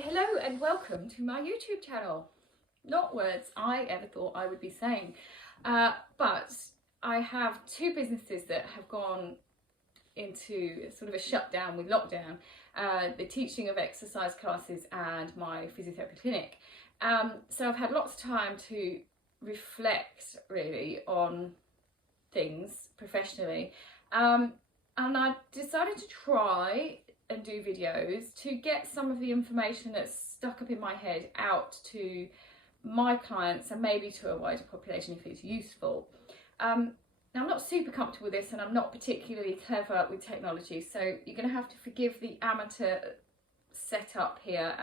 Hello and welcome to my YouTube channel. Not words I ever thought I would be saying, but I have two businesses that have gone into sort of a shutdown with lockdown, the teaching of exercise classes and my physiotherapy clinic. So I've had lots of time to reflect really on things professionally, and I decided to try and do videos to get some of the information that's stuck up in my head out to my clients and maybe to a wider population if it's useful. Now I'm not super comfortable with this and I'm not particularly clever with technology, so you're going to have to forgive the amateur setup here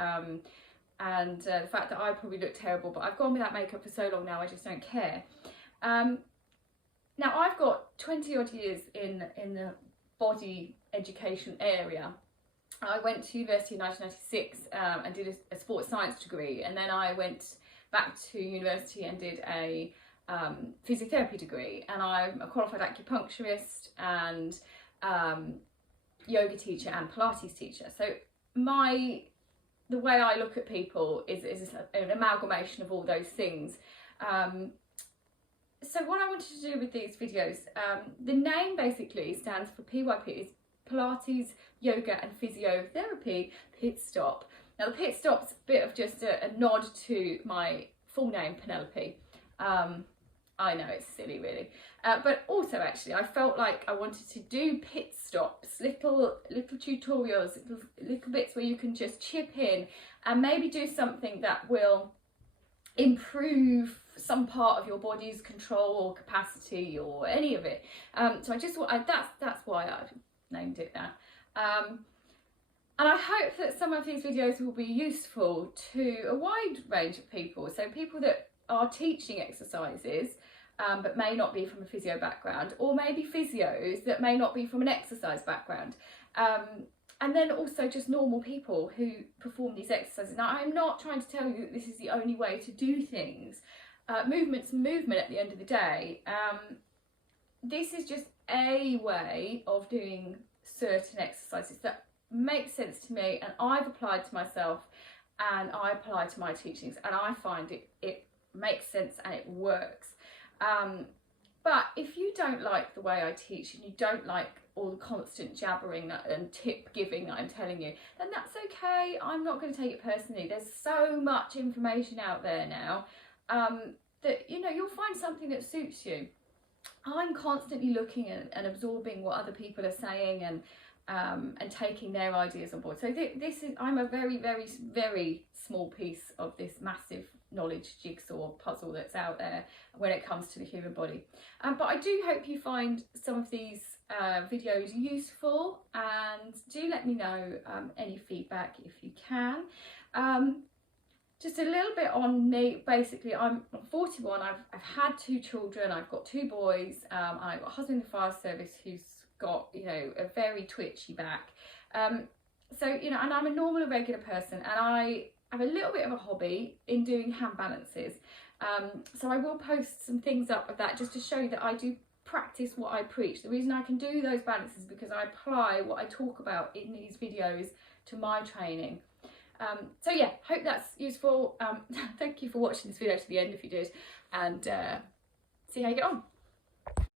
and the fact that I probably look terrible, but I've gone without makeup for so long now I just don't care. Now I've got 20 odd years in the body education area. I went to university in 1996 and did a sports science degree, and then I went back to university and did a physiotherapy degree, and I'm a qualified acupuncturist and yoga teacher and Pilates teacher. So the way I look at people is an amalgamation of all those things. So what I wanted to do with these videos, the name basically stands for PYP, is Pilates, Yoga and Physiotherapy Pit Stop. Now the pit stop's a bit of just a nod to my full name, Penelope. I know it's silly really, but also actually I felt like I wanted to do pit stops, little tutorials, little bits where you can just chip in and maybe do something that will improve some part of your body's control or capacity or any of it. So I just thought that's why I've named it that. And I hope that some of these videos will be useful to a wide range of people. So people that are teaching exercises but may not be from a physio background, or maybe physios that may not be from an exercise background. And then also just normal people who perform these exercises. Now I'm not trying to tell you that this is the only way to do things. Movement's movement at the end of the day. This is just a way of doing certain exercises that make sense to me and I've applied to myself and I apply to my teachings, and I find it makes sense and it works. But if you don't like the way I teach and you don't like all the constant jabbering and tip giving that I'm telling you, then that's okay. I'm not going to take it personally. There's so much information out there now that you'll find something that suits you. I'm constantly looking and absorbing what other people are saying and taking their ideas on board. So I'm a very, very, very small piece of this massive knowledge jigsaw puzzle that's out there when it comes to the human body. But I do hope you find some of these videos useful, and do let me know any feedback if you can. Just a little bit on me. Basically, I'm 41, I've had 2 children, I've got 2 boys, and I've got a husband in the fire service who's got, a very twitchy back. So, and I'm a normal and regular person, and I have a little bit of a hobby in doing hand balances. So I will post some things up of that just to show you that I do practice what I preach. The reason I can do those balances is because I apply what I talk about in these videos to my training. So yeah, hope that's useful. Thank you for watching this video to the end if you did, and see how you get on.